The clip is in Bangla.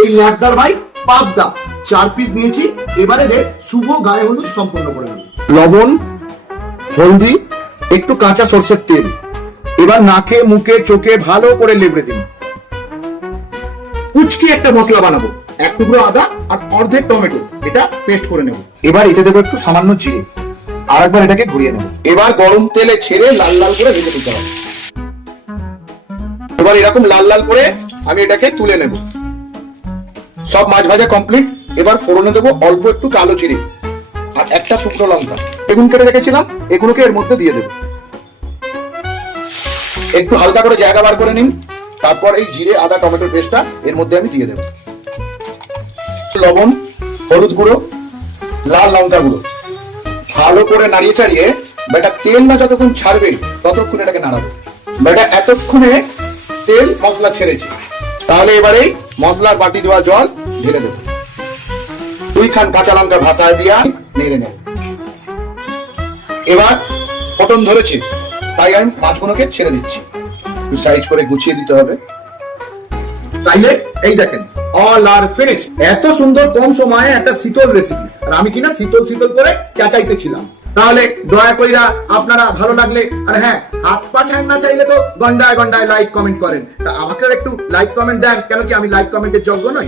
এই ন্যাকদার ভাই পাবদা 4 পিস নিয়েছি। এবারে শুভ গায়ে হলুদ সম্পন্ন করে নেব। লবণ, হলদি, একটু কাঁচা সরষের তেল। এবার নাকে মুখে চোখে ভালো করে লেবড়ে দিন। কুচকি একটা মশলা বানাবো, 1 টুকরো আদা আর অর্ধেক টমেটো, এটা পেস্ট করে নেব। এবার এতে দেবো একটু সামান্য জিরে, আর একবার এটাকে ঘুরিয়ে নেব। এবার গরম তেলে ছেড়ে লাল লাল করে ভেজে নিতে হবে। এবার এরকম লাল লাল করে আমি এটাকে তুলে নেব। সব মাছ ভাজা কমপ্লিট। এবার ফোড়নে দেবো অল্প একটু কালো জিরে আর একটা শুকনো লঙ্কা। বেগুন কেটে রেখেছিলাম, এগুলোকে এর মধ্যে দিয়ে দেবো। একটু হালকা করে জায়গা বার করে নিন। তারপর এই জিরে আদা টমেটোর পেস্টটা এর মধ্যে আমি দিয়ে দেবো। লবণ, হলুদ গুঁড়ো, লাল লঙ্কা গুঁড়ো ভালো করে নাড়িয়ে চাড়িয়ে বেটা তেল না যতক্ষণ ছাড়বে ততক্ষণ এটাকে নাড়াবো। বেটা এতক্ষণে তেল মশলা ছেড়েছে, তাহলে এবারে মশলার বাটি দেওয়া জল ঢেলে দেবো। 2 খান কাঁচা লঙ্কা ভাসায় দিয়া নেড়ে নেব। এবার ফোটন ধরেছে, তাই আমি মাছগুলোকে ছেড়ে দিচ্ছি। একটু সাইজ করে গুছিয়ে দিতে হবে। তাইলে এই দেখেন, অল আর ফিনিশ। এত সুন্দর কম সময়ে একটা শীতল রেসিপি, আর আমি কিনা শীতল শীতল করে চেঁচাইতেছিলাম। তাহলে দয়া কইরা আপনারা ভালো লাগলে, আর হ্যাঁ, হাত পা ঠ্যাং না চাইলে তো গন্ডায় গন্ডায় লাইক কমেন্ট করেন। তা আমাকেও একটু লাইক কমেন্ট দেন, কেন কি আমি লাইক কমেন্টের যোগ্য নই?